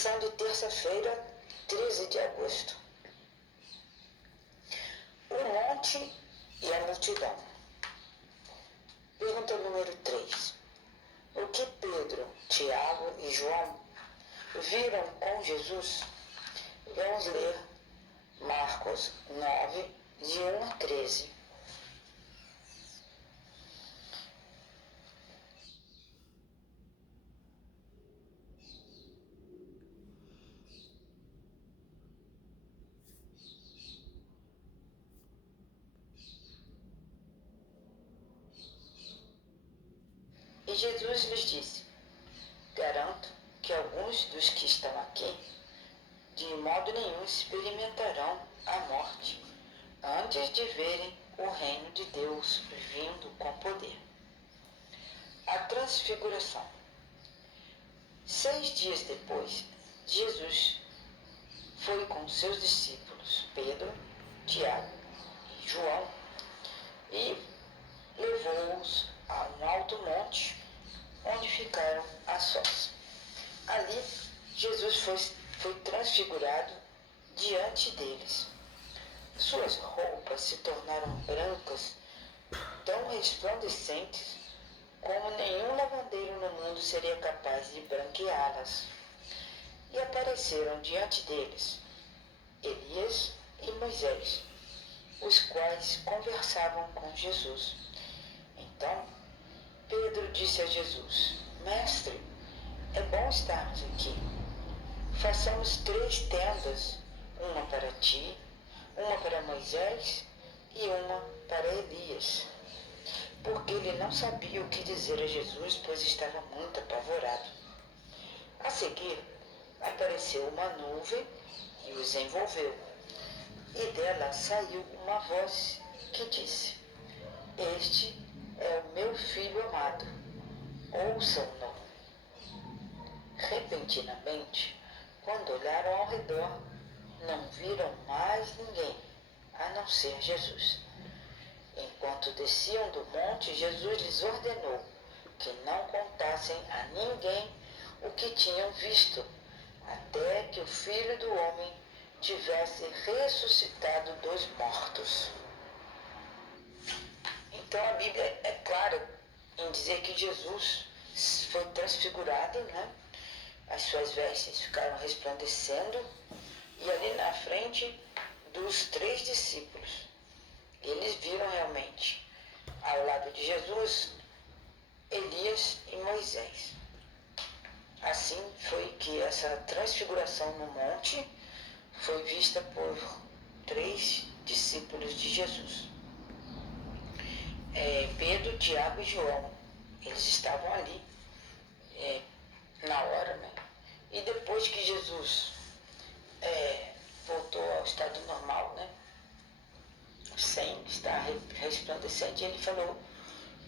Lição de terça-feira, 13 de agosto. O monte e a multidão. Pergunta número 3. O que Pedro, Tiago e João viram com Jesus? Vamos ler Marcos 9, de 1 a 13. E Jesus lhes disse: garanto que alguns dos que estão aqui, de modo nenhum experimentarão a morte, antes de verem o reino de Deus vindo com poder. A transfiguração. 6 dias depois, Jesus foi com seus discípulos, Pedro, Tiago e João, e levou-os a um alto monte, onde ficaram a sós. Ali, Jesus foi transfigurado diante deles. Suas roupas se tornaram brancas, tão resplandecentes, como nenhum lavandeiro no mundo seria capaz de branqueá-las. E apareceram diante deles Elias e Moisés, os quais conversavam com Jesus. Então, Pedro disse a Jesus: Mestre, é bom estarmos aqui. Façamos 3 tendas, uma para ti, uma para Moisés e uma para Elias. Porque ele não sabia o que dizer a Jesus, pois estava muito apavorado. A seguir, apareceu uma nuvem e os envolveu. E dela saiu uma voz que disse: Este é o meu filho amado, ouçam-no. Repentinamente, quando olharam ao redor, não viram mais ninguém, a não ser Jesus. Enquanto desciam do monte, Jesus lhes ordenou que não contassem a ninguém o que tinham visto, até que o Filho do Homem tivesse ressuscitado dos mortos. Então a Bíblia é clara em dizer que Jesus foi transfigurado, né? As suas vestes ficaram resplandecendo, e ali na frente dos 3 discípulos, eles viram realmente, ao lado de Jesus, Elias e Moisés. Assim foi que essa transfiguração no monte foi vista por 3 discípulos de Jesus. Pedro, Tiago e João, eles estavam ali na hora, né? E depois que Jesus voltou ao estado normal, né? Sem estar resplandecente, ele falou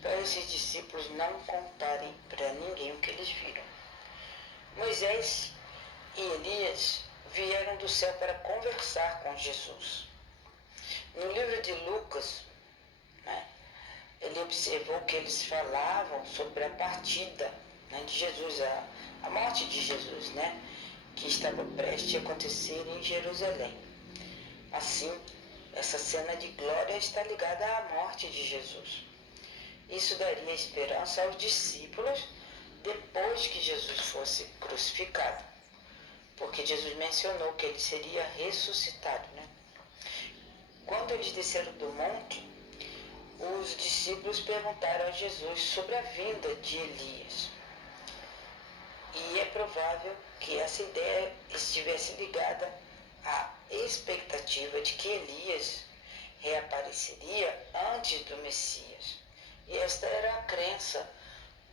para esses discípulos não contarem para ninguém o que eles viram. Moisés e Elias vieram do céu para conversar com Jesus. No livro de Lucas, né, ele observou que eles falavam sobre a partida, né, de Jesus, a morte de Jesus, né, que estava prestes a acontecer em Jerusalém. Assim, essa cena de glória está ligada à morte de Jesus. Isso daria esperança aos discípulos depois que Jesus fosse crucificado, porque Jesus mencionou que ele seria ressuscitado, né? Quando eles desceram do monte, os discípulos perguntaram a Jesus sobre a vinda de Elias. E é provável que essa ideia estivesse ligada à expectativa de que Elias reapareceria antes do Messias. E esta era a crença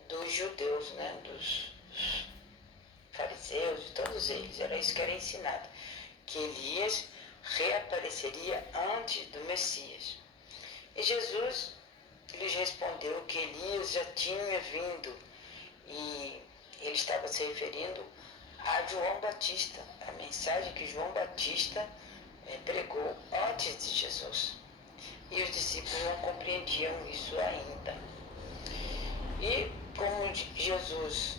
dos judeus, né, dos fariseus, de todos eles. Era isso que era ensinado, que Elias reapareceria antes do Messias. E Jesus lhes respondeu que Elias já tinha vindo, e ele estava se referindo a João Batista, a mensagem que João Batista pregou antes de Jesus. E os discípulos não compreendiam isso ainda. E como Jesus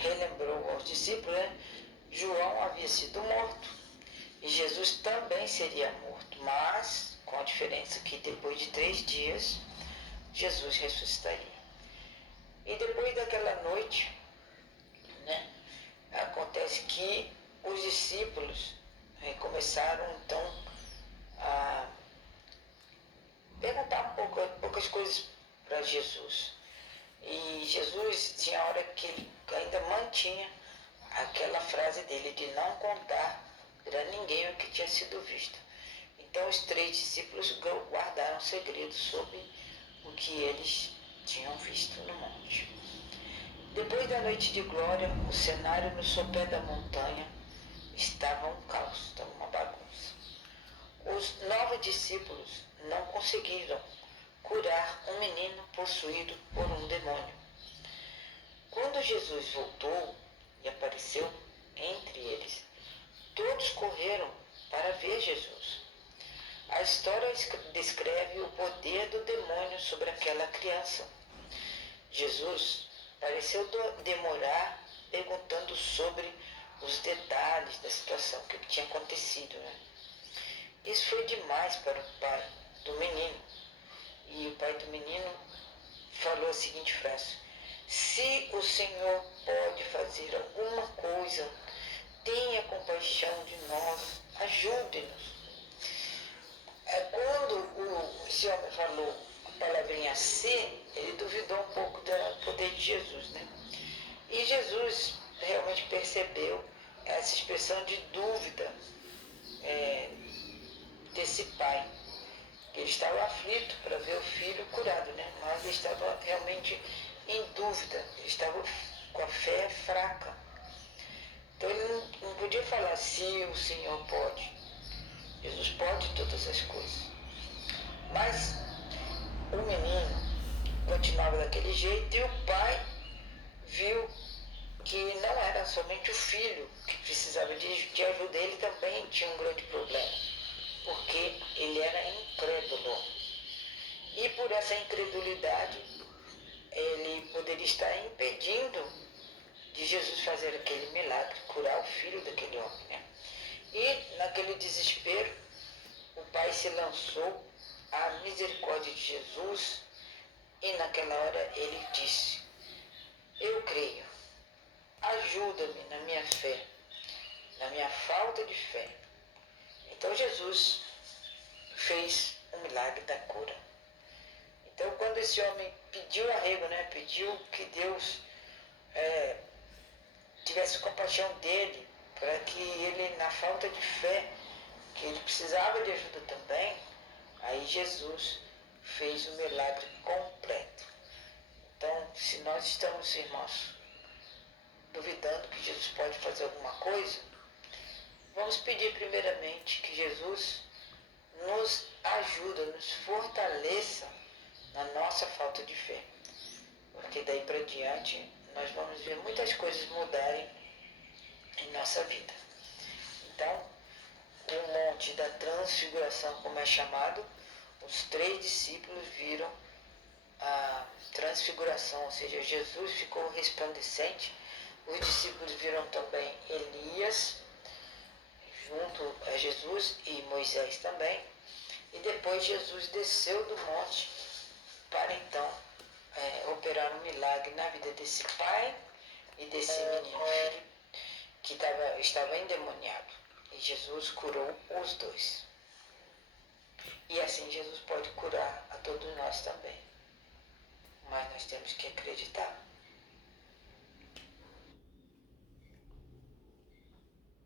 relembrou aos discípulos, né, João havia sido morto e Jesus também seria morto, mas com a diferença que depois de 3 dias Jesus ressuscitaria. E depois daquela noite, né, acontece que os discípulos começaram então a perguntar poucas coisas para Jesus. E Jesus tinha hora que ele ainda mantinha aquela frase dele de não contar para ninguém o que tinha sido visto. Então os 3 discípulos guardaram segredo sobre o que eles tinham visto no monte. Depois da noite de glória, o cenário no sopé da montanha estava um caos, estava uma bagunça. Os 9 discípulos não conseguiram curar um menino possuído por um demônio. Quando Jesus voltou e apareceu entre eles, todos correram para ver Jesus. A história descreve o poder do demônio sobre aquela criança. Jesus pareceu demorar perguntando sobre os detalhes da situação, o que tinha acontecido, né? Isso foi demais para o pai do menino. E o pai do menino falou a seguinte frase: se o Senhor pode fazer alguma coisa, tenha compaixão de nós, ajude-nos. Quando esse homem falou a palavrinha se, ele duvidou um pouco do poder de Jesus, né? E Jesus realmente percebeu essa expressão de dúvida desse pai. Ele estava aflito para ver o filho curado, né? Mas ele estava realmente em dúvida, ele estava com a fé fraca. Então ele não podia falar se o Senhor pode. Jesus pode todas as coisas. Mas o menino continuava daquele jeito e o pai viu que não era somente o filho que precisava de ajuda, ele também tinha um grande problema, porque ele era incrédulo. E por essa incredulidade, ele poderia estar impedindo de Jesus fazer aquele milagre, curar o filho daquele homem, né? E naquele desespero, o pai se lançou à misericórdia de Jesus e naquela hora ele disse: eu creio, ajuda-me na minha fé, na minha falta de fé. Então Jesus fez o milagre da cura. Então quando esse homem pediu arrego, né, pediu que Deus tivesse compaixão dele, para que ele, na falta de fé, que ele precisava de ajuda também, aí Jesus fez o milagre completo. Então, se nós estamos, irmãos, duvidando que Jesus pode fazer alguma coisa, vamos pedir primeiramente que Jesus nos ajude, nos fortaleça na nossa falta de fé. Porque daí para diante nós vamos ver muitas coisas mudarem em nossa vida. Então, o monte da transfiguração, como é chamado, os 3 discípulos viram a transfiguração, ou seja, Jesus ficou resplandecente. Os discípulos viram também Elias junto a Jesus e Moisés também. E depois Jesus desceu do monte para então operar um milagre na vida desse pai e desse menino filho que estava endemoniado. E Jesus curou os 2. E assim Jesus pode curar a todos nós também. Mas nós temos que acreditar.